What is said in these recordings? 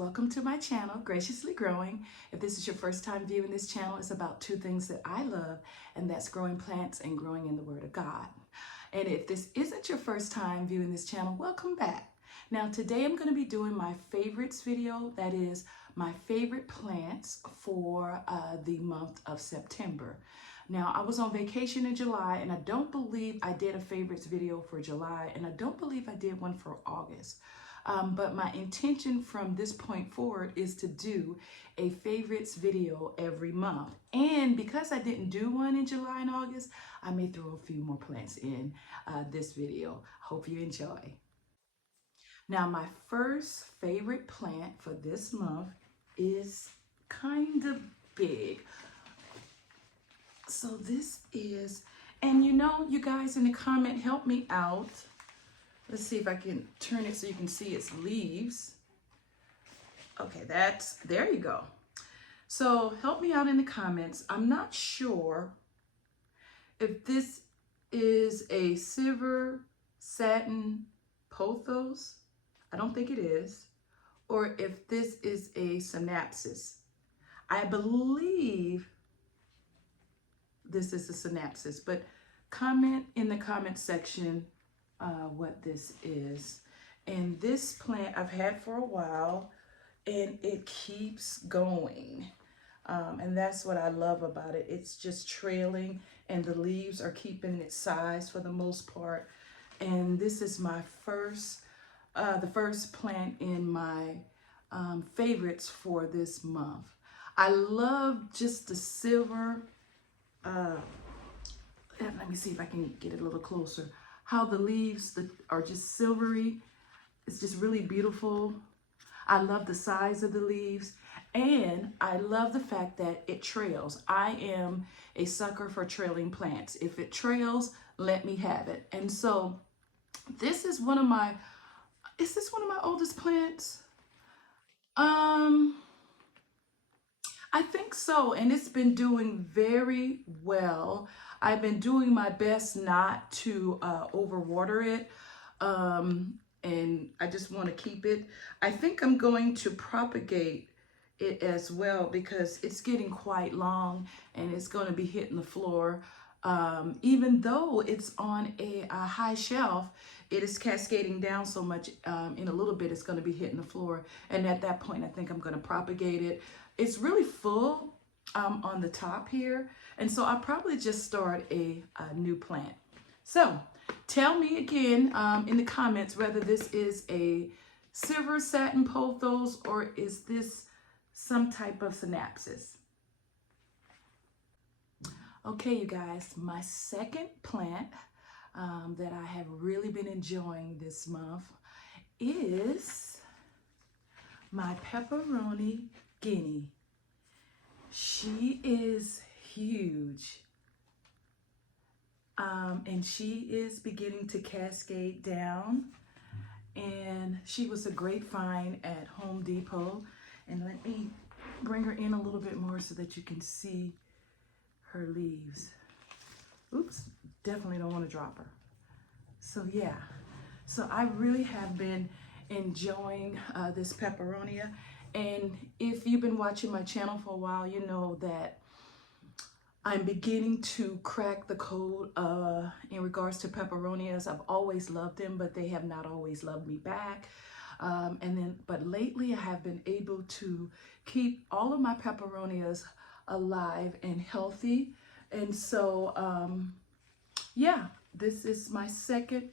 welcome to my channel, Graciously Growing. If this is your first time viewing this channel, it's about two things that I love, and that's growing plants and growing in the Word of God. And if this isn't your first time viewing this channel, welcome back. Now today I'm going to be doing my favorites video, that is my favorite plants for the month of September. Now I was on vacation in July and I don't believe I did a favorites video for July, and I don't believe I did one for August. But my intention from this point forward is to do a favorites video every month. And because I didn't do one in July and August, I may throw a few more plants in this video. Hope you enjoy. Now my first favorite plant for this month is kind of big. So this is, and you know, you guys in the comment, help me out. Let's see if I can turn it so you can see its leaves. Okay, there you go. So help me out in the comments. I'm not sure if this is a silver satin pothos. I don't think it is. Or if this is a synapsis. I believe this is a synapsis, but comment in the comment section what this is. And this plant I've had for a while, and it keeps going. And that's what I love about it. It's just trailing, and the leaves are keeping its size for the most part. And this is my first, the first plant in my favorites for this month. I love just the silver. Let me see if I can get it a little closer. How the leaves are just silvery. It's just really beautiful. I love the size of the leaves, and I love the fact that it trails. I am a sucker for trailing plants. If it trails, let me have it. And so this is one of my, is this one of my oldest plants? I think so, and it's been doing very well. I've been doing my best not to overwater it, and I just want to keep it. I think I'm going to propagate it as well because it's getting quite long and it's going to be hitting the floor. Even though it's on a high shelf, it is cascading down so much. In a little bit, it's going to be hitting the floor, and at that point, I think I'm going to propagate it. It's really full on the top here, and so I'll probably just start a new plant. So tell me again in the comments whether this is a silver satin pothos or is this some type of synapsis. Okay, you guys, my second plant that I have really been enjoying this month is my Pepperoni Guinea. She is huge, and she is beginning to cascade down, and she was a great find at Home Depot. And let me bring her in a little bit more so that you can see her leaves. Oops, definitely don't want to drop her. So yeah, so I really have been enjoying this peperonia. And if you've been watching my channel for a while, you know that I'm beginning to crack the code in regards to peperonias. I've always loved them, but they have not always loved me back. But lately I have been able to keep all of my peperonias alive and healthy. And so, yeah, this is my second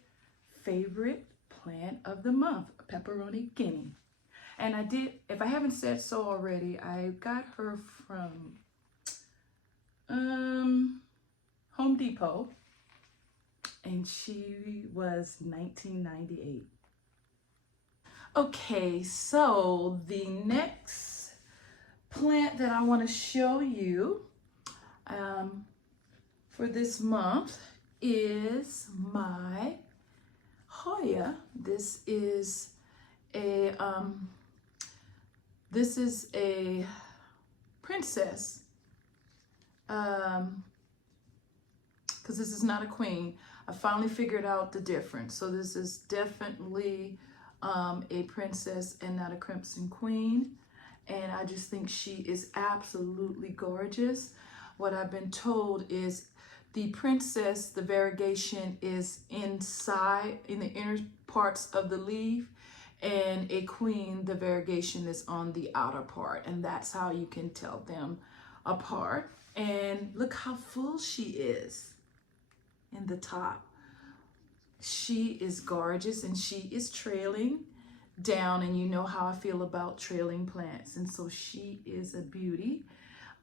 favorite plant of the month, Pepperoni Guinea. And I did, if I haven't said so already, I got her from Home Depot, and she was $19.98. Okay, so the next plant that I want to show you for this month is my Hoya. This is a princess, because this is not a queen. I finally figured out the difference. So this is definitely a princess and not a crimson queen. And I just think she is absolutely gorgeous. What I've been told is the princess, the variegation is inside in the inner parts of the leaf, and a queen, the variegation is on the outer part, and that's how you can tell them apart. And look how full she is in the top. She is gorgeous, and she is trailing down, and you know how I feel about trailing plants, and so she is a beauty.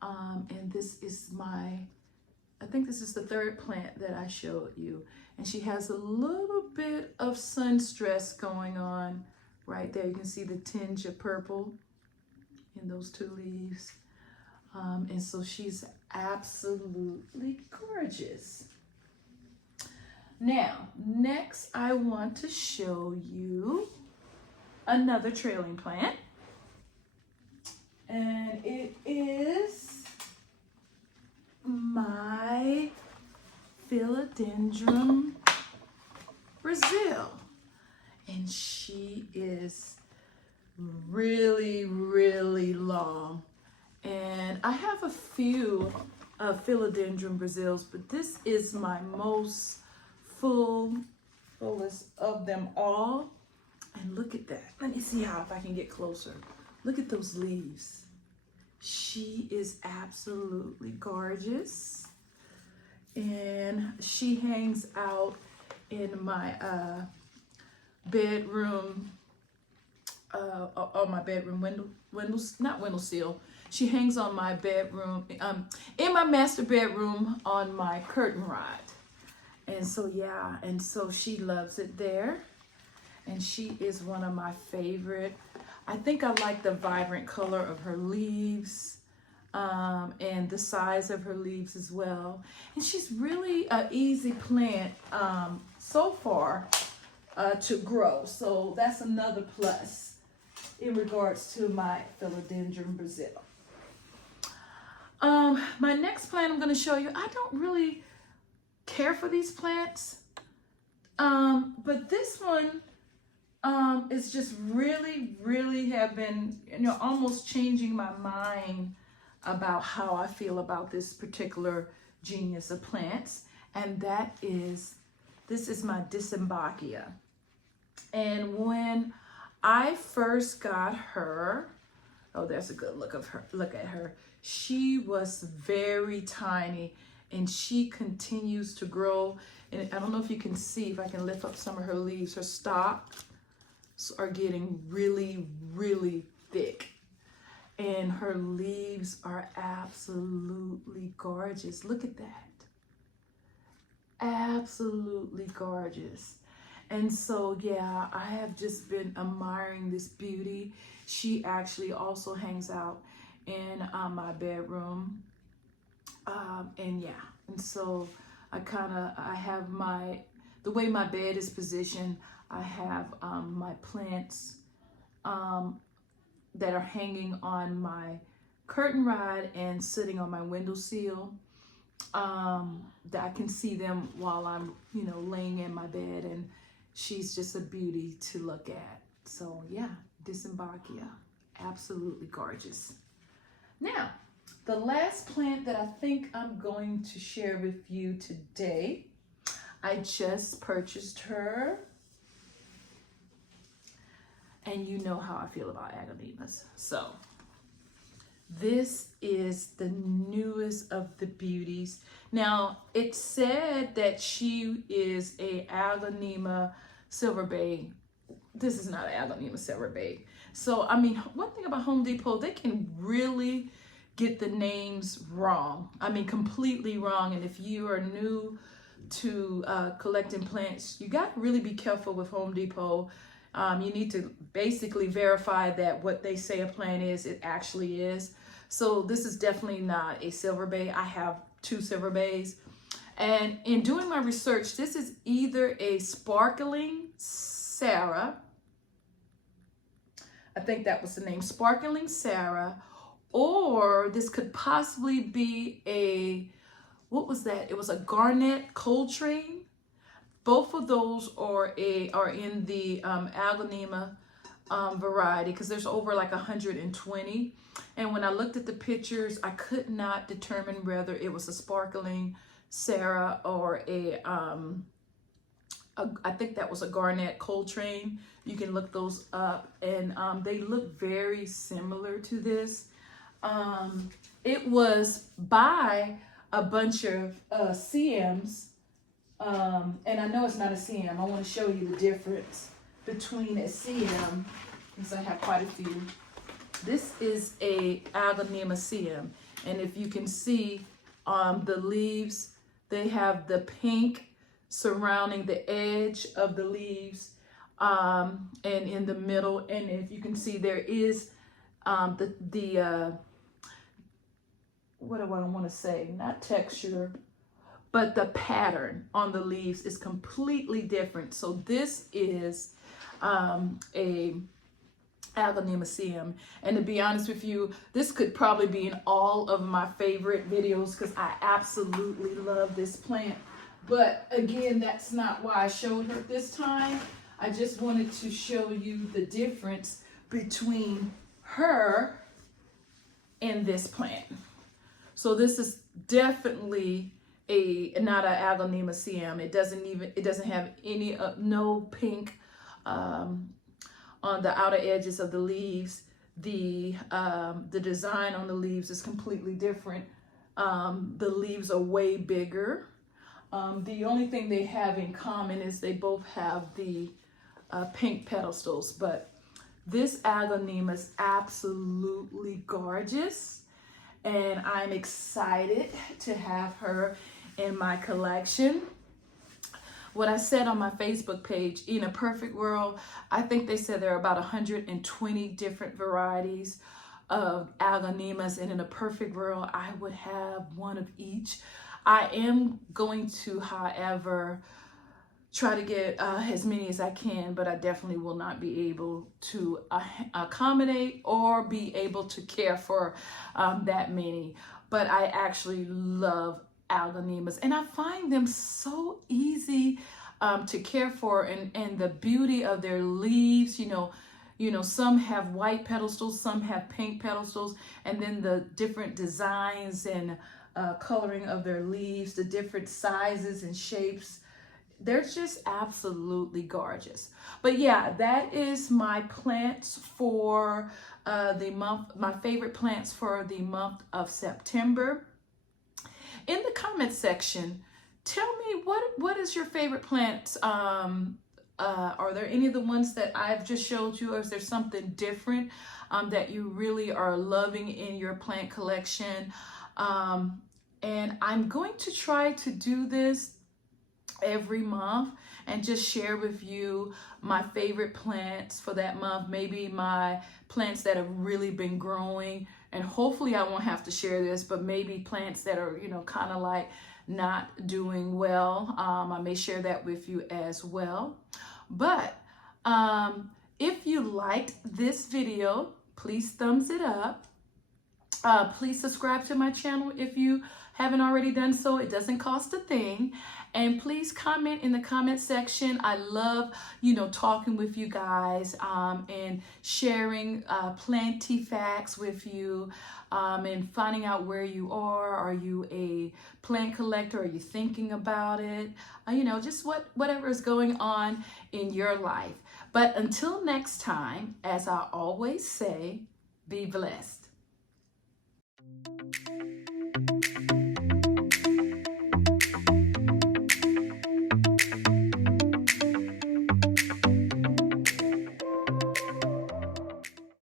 And this is I think this is the third plant that I showed you, and she has a little bit of sun stress going on right there. You can see the tinge of purple in those two leaves. And so she's absolutely gorgeous. Now, next I want to show you another trailing plant, and it is my Philodendron Brazil, and she is really, really long. And I have a few Philodendron Brazils, but this is my most fullest of them all. And look at that. Let me see if I can get closer. Look at those leaves. She is absolutely gorgeous. And she hangs out in my bedroom, on my bedroom not windowsill. She hangs on my bedroom, in my master bedroom on my curtain rod. And so, yeah, and so she loves it there. And she is one of my favorite. I think I like the vibrant color of her leaves, and the size of her leaves as well. And she's really an easy plant so far to grow. So that's another plus in regards to my Philodendron Brazil. My next plant I'm going to show you, I don't really care for these plants, but this one is just really have been, almost changing my mind about how I feel about this particular genus of plants. And this is my disembachia. And when I first got her, oh, there's a good look at her. She was very tiny, and she continues to grow. And I don't know if you can see, if I can lift up some of her leaves, her stalks are getting really thick, and her leaves are absolutely gorgeous. Look at that. Absolutely gorgeous. And so, yeah, I have just been admiring this beauty. She actually also hangs out in my bedroom. And yeah, and so I have the way my bed is positioned, I have my plants that are hanging on my curtain rod and sitting on my windowsill, that I can see them while I'm, laying in my bed, and she's just a beauty to look at. So yeah, disembachia, absolutely gorgeous. Now, the last plant that I think I'm going to share with you today, I just purchased her. And you know how I feel about aglaonemas. So this is the newest of the beauties. Now, it said that she is a Aglaonema Silver Bay. This is not an Aglaonema Silver Bay. So, I mean, one thing about Home Depot, they can really get the names wrong. I mean, completely wrong. And if you are new to collecting plants, you got to really be careful with Home Depot. You need to basically verify that what they say a plant is, it actually is. So this is definitely not a Silver Bay. I have 2 Silver Bays. And in doing my research, this is either a Sparkling Sarah. I think that was the name, Sparkling Sarah. Or this could possibly be what was that? It was a Garnet Coltrane. Both of those are in the Aglaonema variety, because there's over like 120. And when I looked at the pictures, I could not determine whether it was a sparkling Sarah or I think that was a Garnet Coltrane. You can look those up, and they look very similar to this. It was by a bunch of CMs, and I know it's not a CM. I want to show you the difference between a CM, because I have quite a few. This is a Aglaonema CM, and if you can see the leaves, they have the pink surrounding the edge of the leaves, and in the middle. And if you can see, there is what do I want to say? Not texture, but the pattern on the leaves is completely different. So this is a Aglaonema CM, and to be honest with you, this could probably be in all of my favorite videos because I absolutely love this plant. But again, that's not why I showed her this time. I just wanted to show you the difference between her and this plant. So this is definitely not an Aglaonema CM. It doesn't have any no pink on the outer edges of the leaves. The design on the leaves is completely different. The leaves are way bigger. The only thing they have in common is they both have the pink pedestals, but this Aglaonema is absolutely gorgeous, and I'm excited to have her in my collection. What I said on my Facebook page, in a perfect world, I think they said there are about 120 different varieties of Aglaonemas, and in a perfect world, I would have one of each. I am going to, however, try to get as many as I can, but I definitely will not be able to accommodate or be able to care for that many. But I actually love Aglaonemas, and I find them so easy to care for, and the beauty of their leaves. You know, some have white pedestals, some have pink pedestals, and then the different designs and coloring of their leaves, the different sizes and shapes. They're just absolutely gorgeous. But yeah, that is my plants for the month, my favorite plants for the month of September. In the comment section, tell me what is your favorite plants. Are there any of the ones that I've just showed you, or is there something different that you really are loving in your plant collection? And I'm going to try to do this every month and just share with you my favorite plants for that month, maybe my plants that have really been growing, and hopefully I won't have to share this, but maybe plants that are, you know, kind of like not doing well. I may share that with you as well. But if you liked this video, please thumbs it up. Please subscribe to my channel if you haven't already done so. It doesn't cost a thing. And please comment in the comment section. I love, you know, talking with you guys and sharing plenty facts with you and finding out where you are. Are you a plant collector? Are you thinking about it? You know, just whatever is going on in your life. But until next time, as I always say, be blessed.